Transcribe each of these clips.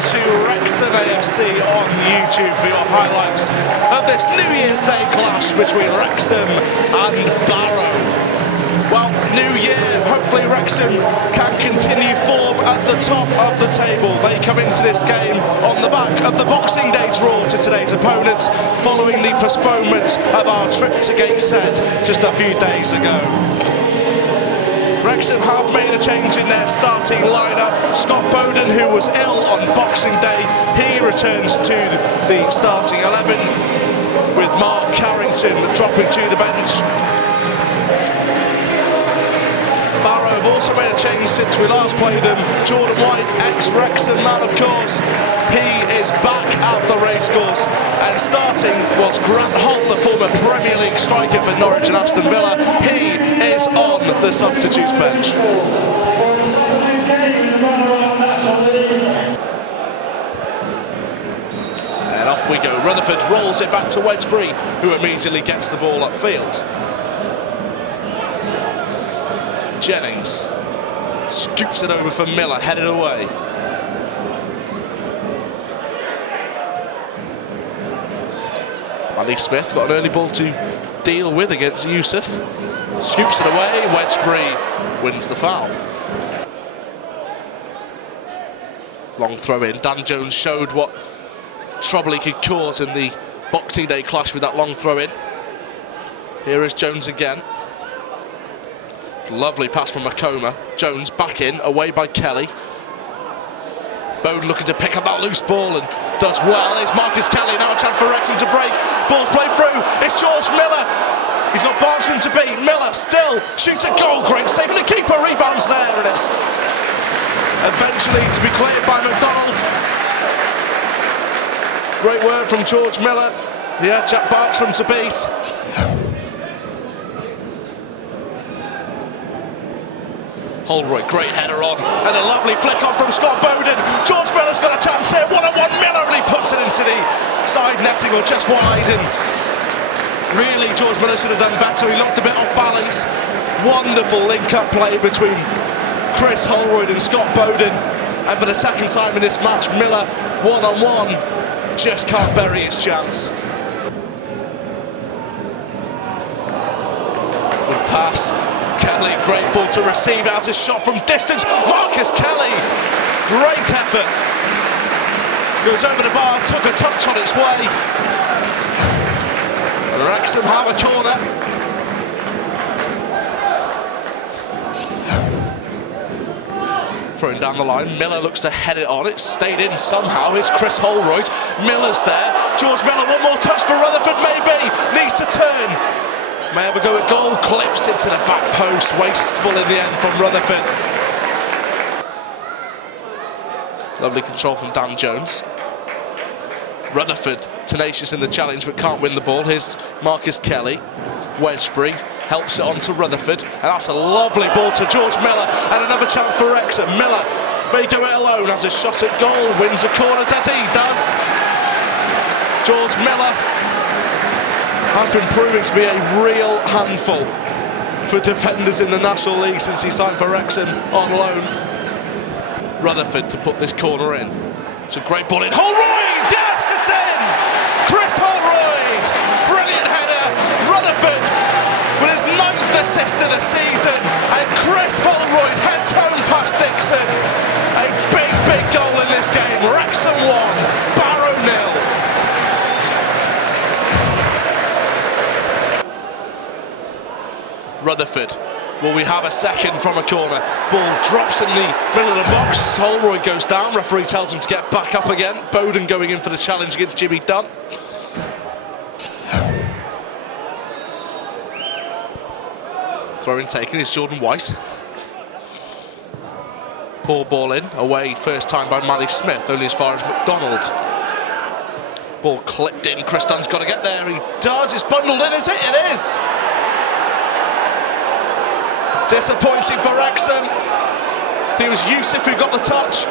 to Wrexham AFC on YouTube for your highlights of this New Year's Day clash between Wrexham and Barrow. Well, new year, hopefully Wrexham can continue form at the top of the table. They come into this game on the back of the Boxing Day draw to today's opponents, following the postponement of our trip to Gateshead just a few days ago. Wrexham have made a change in their starting lineup. Scott Bowden, who was ill on Boxing Day, he returns to the starting 11, with Mark Carrington dropping to the bench. Barrow have also made a change since we last played them. Jordan White, ex-Wrexham man, of course, he is back at the racecourse. And starting was Grant Holt, the former Premier League striker for Norwich and Aston Villa. He is on the substitutes bench. And off we go. Rutherford rolls it back to Westbury, who immediately gets the ball upfield. Jennings scoops it over for Miller, headed away. Ali Smith got an early ball to deal with against Yusuf. Scoops it away, Westbury wins the foul. Long throw in. Dan Jones showed what trouble he could cause in the Boxing Day clash with that long throw in. Here is Jones again. Lovely pass from Makoma. Jones back in, away by Kelly. Bowden looking to pick up that loose ball and does well. It's Marcus Kelly, now a chance for Wrexham to break. Ball's played through, it's George Miller. He's got Barnstrom to beat. Miller still shoots a goal, great save, and the keeper rebounds there, and it's eventually to be cleared by McDonald. Great work from George Miller. Yeah, Jack Barnstrom to beat. Holroyd, great header on, and a lovely flick on from Scott Bowden. George Miller's got a chance here, one-on-one Miller, and he puts it into the side netting or just wide, and really George Miller should have done better. He looked a bit off balance. Wonderful link-up play between Chris Holroyd and Scott Bowden, and for the second time in this match, Miller one-on-one just can't bury his chance. Good pass. Kelly grateful to receive out a shot from distance. Marcus Kelly, great effort. Goes over the bar, took a touch on its way. And Wrexham have a corner. Throwing down the line, Miller looks to head it on. It stayed in somehow. Here's Chris Holroyd. Miller's there. George Miller, one more touch for Rutherford, maybe. Needs to turn. May have a go at goal, clips it to the back post, wasteful in the end from Rutherford. Lovely control from Dan Jones. Rutherford tenacious in the challenge but can't win the ball. Here's Marcus Kelly. Westbury helps it on to Rutherford, and that's a lovely ball to George Miller, and another chance for Wrexham. Miller may do it alone, has a shot at goal, wins a corner, does he? Does. George Miller has been proving to be a real handful for defenders in the National League since he signed for Wrexham on loan. Rutherford to put this corner in. It's a great ball in. Holroyd! Yes, it's in! Chris Holroyd! Brilliant header. Rutherford with his 9th assist of the season. And Chris Holroyd heads home past Dixon. A big, big goal in this game. Wrexham 1, Barrow 0. Rutherford, will we have a second from a corner? Ball drops in the middle of the box. Holroyd goes down. Referee tells him to get back up again. Bowden going in for the challenge against Jimmy Dunn. Throw-in taken is Jordan White. Poor ball in, away first time by Mally Smith, only as far as McDonald. Ball clipped in. Chris Dunn's got to get there. He does. It's bundled in, is it? It is. Disappointing for Wrexham. I think it was Yusuf who got the touch.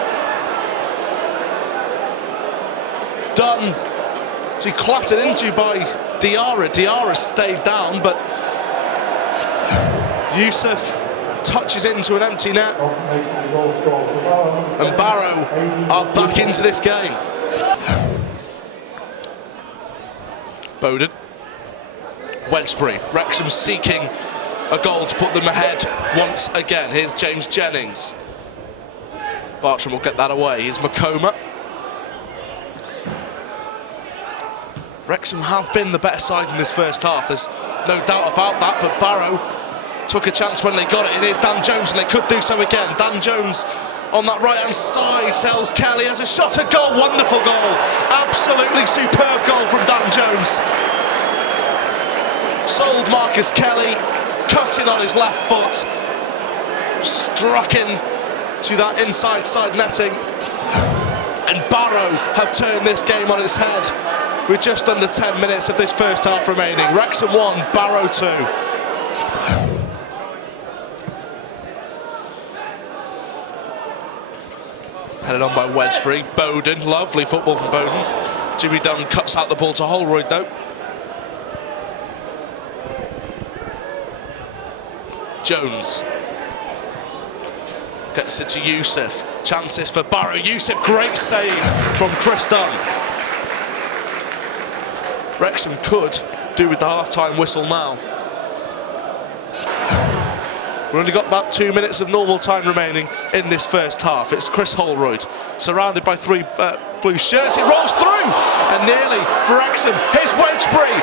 Dunn, he clattered into by Diarra. Diarra stayed down, but Yusuf touches into an empty net. And Barrow are back into this game. Bowden. Wednesbury. Wrexham seeking a goal to put them ahead once again. Here's James Jennings. Bartram will get that away. Here's Makoma. Wrexham have been the better side in this first half, there's no doubt about that, but Barrow took a chance when they got it, and here's Dan Jones, and they could do so again. Dan Jones on that right-hand side tells Kelly has a shot at goal. Wonderful goal, absolutely superb goal from Dan Jones. Sold Marcus Kelly, cutting on his left foot, struck in to that inside side netting, and Barrow have turned this game on its head with just under 10 minutes of this first half remaining. Wrexham 1, Barrow 2. Headed on by Wednesbury. Bowden, lovely football from Bowden. Jimmy Dunn cuts out the ball to Holroyd though. Jones gets it to Youssef. Chances for Barrow. Youssef, great save from Chris Dunn. Wrexham could do with the half-time whistle now. We've only got about 2 minutes of normal time remaining in this first half. It's Chris Holroyd, surrounded by three blue shirts. It rolls through, and nearly for Wrexham. Here's Wednesbury.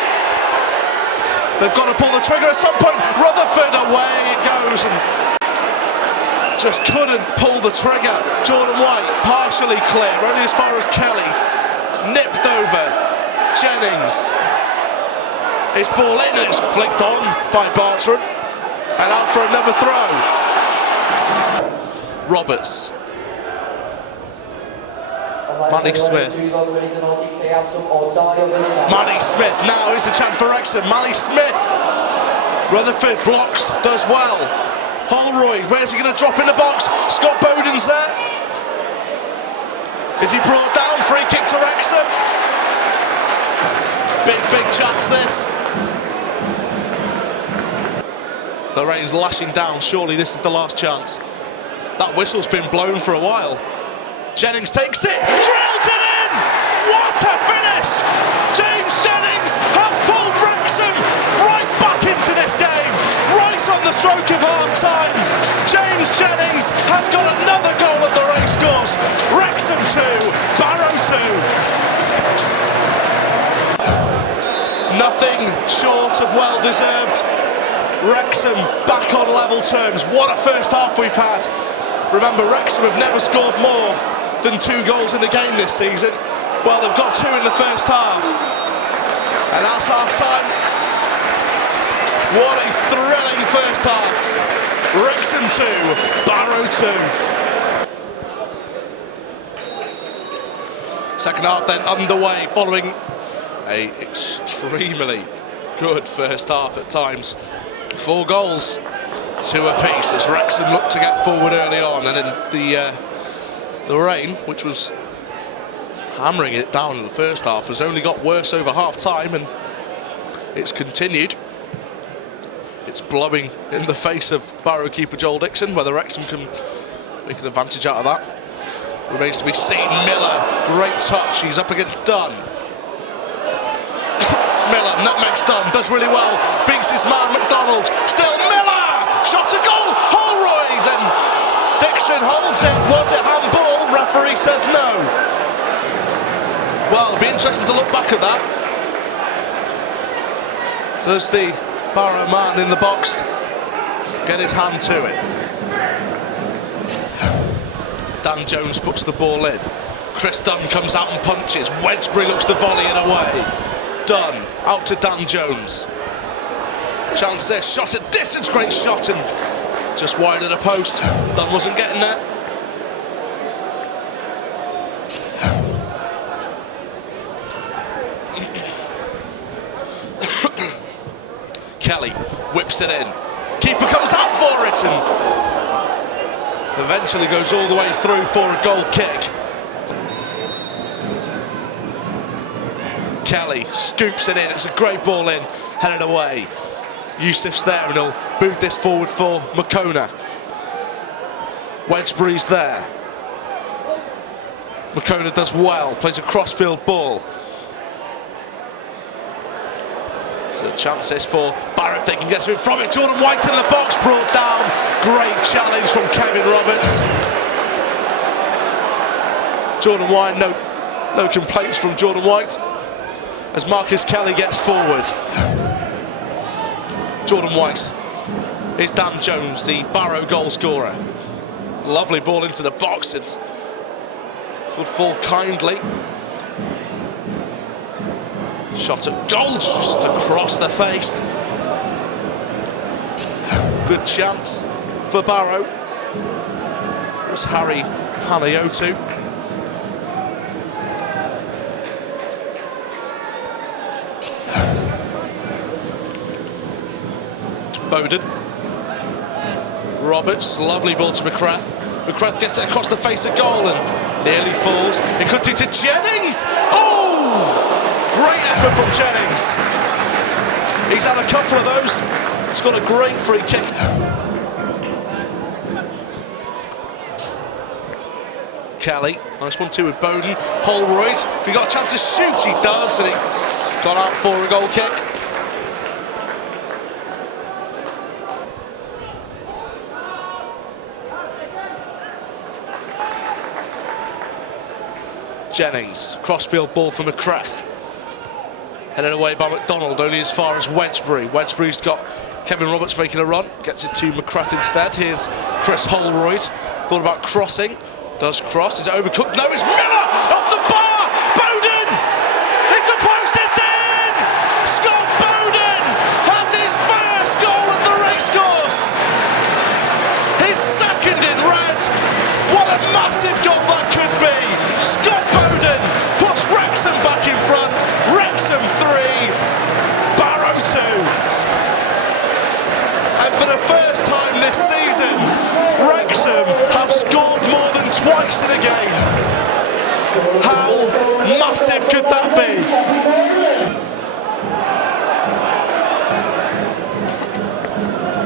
They've got to pull the trigger at some point. Rutherford, away it goes, and just couldn't pull the trigger. Jordan White, partially clear, only as far as Kelly. Nipped over. Jennings. His ball in, and it's flicked on by Bartram. And out for another throw. Roberts. Manny Smith. Manny Smith, now is a chance for Wrexham. Manny Smith. Rutherford blocks, does well. Holroyd, where's he going to drop in the box? Scott Bowden's there. Is he brought down? Free kick to Wrexham. Big chance this. The rain's lashing down, surely this is the last chance. That whistle's been blown for a while. Jennings takes it, drills it in! What a finish! James Jennings has pulled Wrexham right back into this game, right on the stroke of half-time. James Jennings has got another goal at the racecourse. Wrexham 2, Barrow 2. Nothing short of well-deserved. Wrexham back on level terms. What a first half we've had. Remember, Wrexham have never scored more than 2 goals in the game this season. Well, they've got 2 in the first half. And that's half-time. What a thrilling first half. Wrexham 2, Barrow 2. Second half then underway following a extremely good first half at times. 4 goals, 2 apiece as Wrexham looked to get forward early on, and then the rain, which was hammering it down in the first half, has only got worse over half-time, and it's continued. It's blowing in the face of Barrow keeper Joel Dixon. Whether Wrexham can make an advantage out of that remains to be seen. Miller, great touch, he's up against Dunn. Miller, nutmegs Dunn, does really well, beats his man McDonald, still Miller, shot a goal, Holroyd, and Dixon holds it. Was it handball? Referee says no. Well, it'll be interesting to look back at that. Does the Barrow man in the box get his hand to it? Dan Jones puts the ball in. Chris Dunn comes out and punches. Wednesbury looks to volley it away. Dunn out to Dan Jones. Chance there, shot at distance, great shot, and just wide of the post. Dunn wasn't getting there. Kelly whips it in. Keeper comes out for it and eventually goes all the way through for a goal kick. Kelly scoops it in, it's a great ball in, headed away. Youssef's there and he'll move this forward for Makona. Wedgbury's there. McCona does well, plays a crossfield ball. So chances for Barrow if they can get something from it. Jordan White in the box, brought down. Great challenge from Kevin Roberts. Jordan White, no complaints from Jordan White as Marcus Kelly gets forward. Jordan White is Dan Jones, the Barrow goal scorer. Lovely ball into the box. It could fall kindly. Shot at goal, just across the face. Good chance for Barrow. It was Harry Panayotu. Bowden. Roberts, lovely ball to McCrath. McCrath gets it across the face of goal and nearly falls. It could do to Jennings. Oh! Great effort from Jennings. He's had a couple of those. He's got a great free kick. Kelly, nice 1-2 with Bowden. Holroyd, if he got a chance to shoot, he does, and it's gone out for a goal kick. Jennings, crossfield ball for McCrath. Headed away by McDonald, only as far as Wedgbury. Wedgbury's got Kevin Roberts making a run, gets it to McCrath instead. Here's Chris Holroyd, thought about crossing, does cross, is it overcooked? No, it's Miller off the bar! Bowden! It's a post, it's in! Scott Bowden has his first goal at the racecourse! His second in red! What a massive goal that could be! Scott Bowden puts Wrexham back in front. Wrexham 3, Barrow 2. And for the first time this season, Wrexham have scored more than twice in a game. How massive could that be?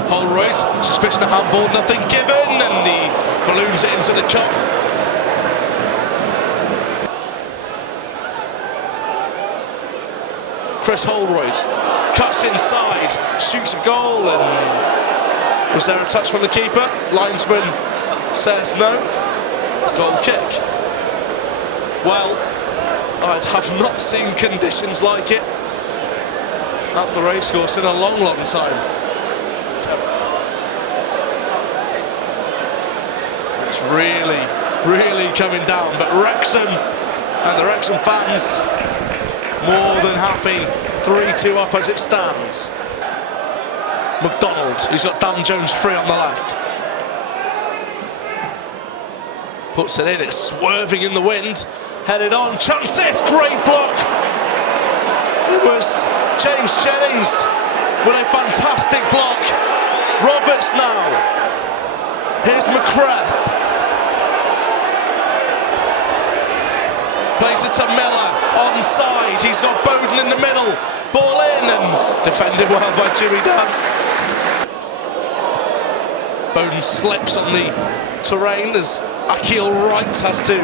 Holroyd, suspicion of handball, nothing given, and he balloons it into the cup. Chris Holroyd cuts inside, shoots a goal, and was there a touch from the keeper? Linesman says no. Goal kick. Well, I have not seen conditions like it at the racecourse in a long, long time. It's really, really coming down, but Wrexham and the Wrexham fans more than happy, 3-2 up as it stands. McDonald, he's got Dan Jones free on the left. Puts it in, it's swerving in the wind. Headed on, chances, great block. It was James Jennings with a fantastic block. Roberts now. Here's McCrath. Plays it to Miller, onside, he's got Bowden in the middle, ball in and defended well by Jimmy Dunn. Bowden slips on the terrain as Akil Wright has to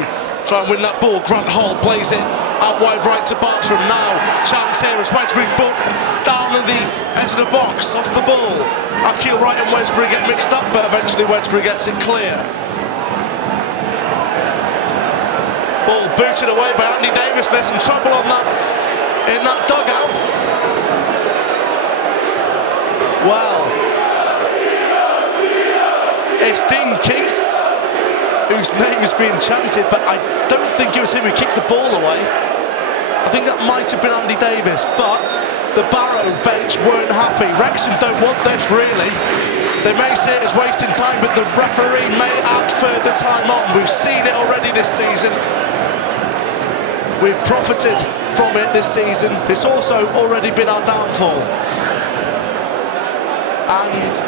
try and win that ball. Grant Hall plays it out wide right to Bartram. Now, chance here as Wedgbury's ball down at the edge of the box, off the ball. Akil Wright and Wedgbury get mixed up, but eventually Wedgbury gets it clear. Ball booted away by Andy Davis. There's some trouble on that in that dugout. Well, it's Dean Keese whose name is being chanted, but I don't think it was him who kicked the ball away. I think that might have been Andy Davis, but the Barrow bench weren't happy. Wrexham don't want this, really. They may see it as wasting time, but the referee may add further time on. We've seen it already this season. We've profited from it this season. It's also already been our downfall. And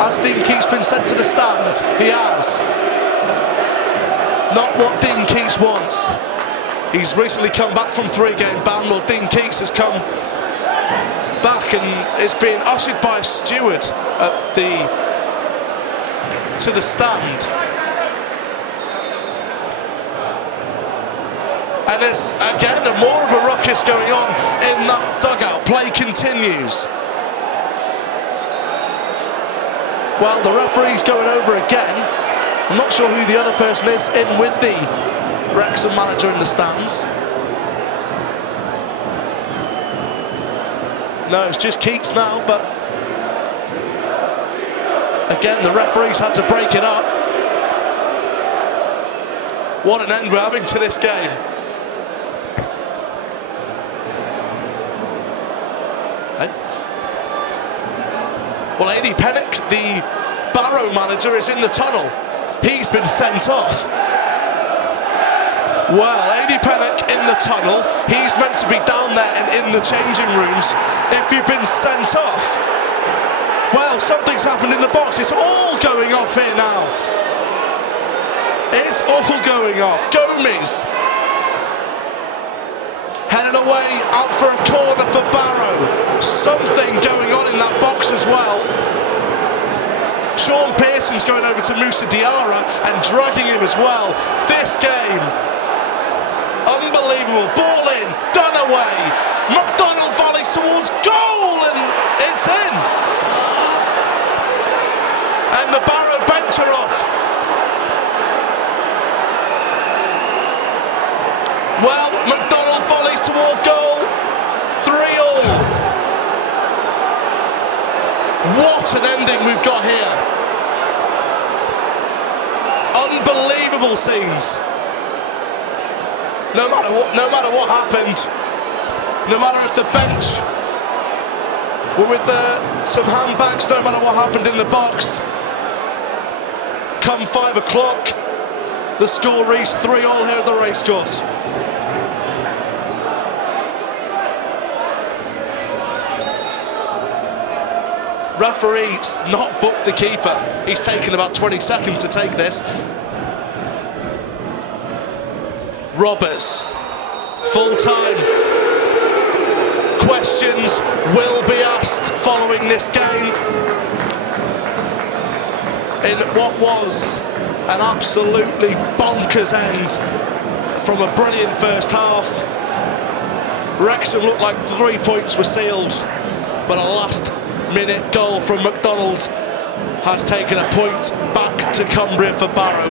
as Dean Keith's been sent to the stand, he has. Not what Dean Keith wants. He's recently come back from 3-game ban. Well, Dean Keith has come back and is being ushered by a steward at the to the stand. And there's again more of a ruckus going on in that dugout. Play continues. Well, the referee's going over again. I'm not sure who the other person is in with the Wrexham manager in the stands. No, it's just Keats now, but again, the referee's had to break it up. What an end we're having to this game. Well, Adi Pennick, the Barrow manager, is in the tunnel. He's been sent off. Well, Adi Pennick in the tunnel. He's meant to be down there and in the changing rooms. If you've been sent off, well, something's happened in the box. It's all going off here now. It's all going off. Gomes headed away out for a corner for Barrow. Something going on in that box as well. Sean Pearson's going over to Moussa Diarra and dragging him as well. This game, unbelievable. Ball in, done away. McDonald volleys towards goal and it's in. And the Barrow bench are off. Well, McDonald volleys toward goal. 3-all. What an ending we've got here. Unbelievable scenes. No matter what happened, no matter if the bench were with some handbags, no matter what happened in the box, come 5 o'clock, the score reached 3-all here at the racecourse. Referee's not booked the keeper. He's taken about 20 seconds to take this. Roberts, full time. Questions will be asked following this game in what was an absolutely bonkers end from a brilliant first half. Wrexham looked like 3 points were sealed, but a last-minute goal from McDonald has taken a point back to Cumbria for Barrow.